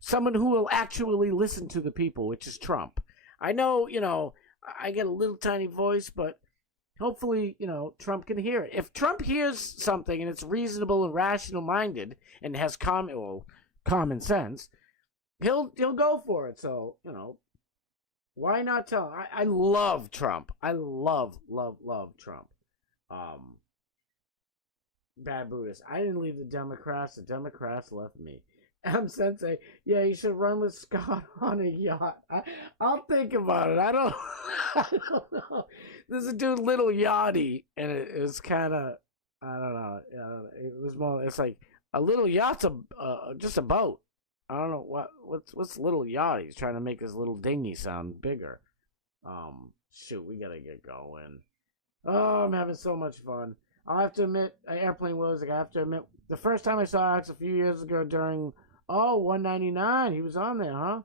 someone who will actually listen to the people, which is Trump. I know, I get a little tiny voice, but hopefully, Trump can hear it. If Trump hears something and it's reasonable and rational minded and has common sense, he'll go for it. So, why not tell him? I love Trump. I love Trump. Bad Buddhist. I didn't leave the Democrats. The Democrats left me. M Sensei, yeah, you should run with Scott on a yacht. I'll think about it. I don't know. There's a dude, Little Yachty, and it was kind of, I don't know. It There's more. It's like a little yacht's just a boat. I don't know what's little yacht. He's trying to make his little dinghy sound bigger. Shoot, we gotta get going. Oh, I'm having so much fun. I'll have to admit, Airplane Willis, I have to admit, the first time I saw Alex a few years ago during 199, he was on there, huh?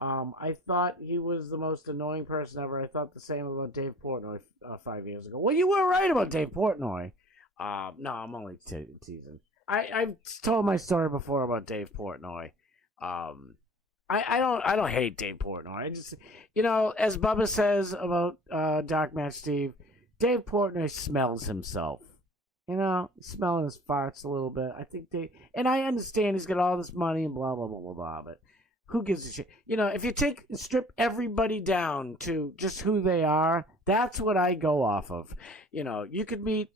I thought he was the most annoying person ever. I thought the same about Dave Portnoy 5 years ago. Well, you were right about Dave Portnoy. No, I'm only teasing. I've told my story before about Dave Portnoy. I don't hate Dave Portnoy. I just, as Bubba says about Dark Match Steve, Dave Portnoy smells himself. Smelling his farts a little bit. I think and I understand he's got all this money and blah blah blah blah blah. But who gives a shit? If you strip everybody down to just who they are, that's what I go off of. You could meet,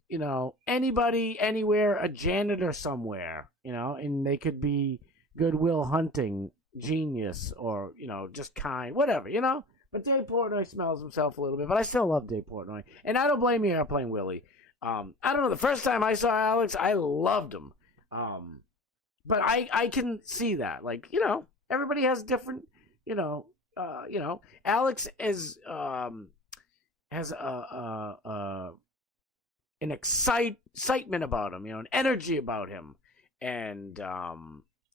anybody, anywhere, a janitor somewhere, and they could be Goodwill Hunting genius or, just kind, whatever, But Dave Portnoy smells himself a little bit, but I still love Dave Portnoy. And I don't blame you, Airplane Willie. I don't know, the first time I saw Alex, I loved him. But I can see that. Like, everybody has different, Alex has an excitement about him, an energy about him. And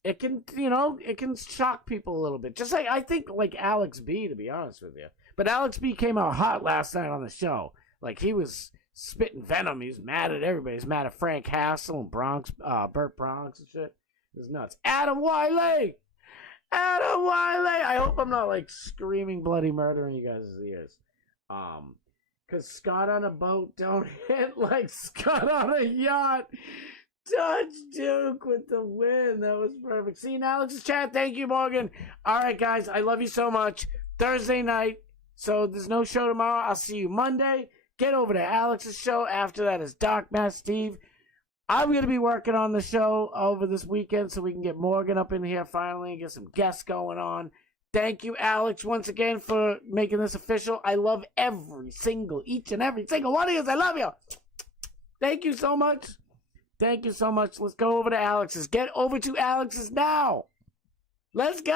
it can shock people a little bit. Just like, I think like Alex B, to be honest with you. But Alex B came out hot last night on the show. Like, he was spitting venom. He was mad at everybody. He was mad at Frank Hassel and Burt Bronx and shit. It was nuts. Adam Wiley! Adam Wiley! I hope I'm not, like, screaming bloody murder in you guys' ears. Because Scott on a boat don't hit like Scott on a yacht. Touch Duke with the win. That was perfect. See, Alex's chat. Thank you, Morgan. All right, guys. I love you so much. Thursday night. So there's no show tomorrow. I'll see you Monday. Get over to Alex's show. After that is Dark Mass Steve. I'm going to be working on the show over this weekend so we can get Morgan up in here finally and get some guests going on. Thank you, Alex, once again for making this official. I love each and every single one of you. I love you. Thank you so much. Thank you so much. Let's go over to Alex's. Get over to Alex's now. Let's go.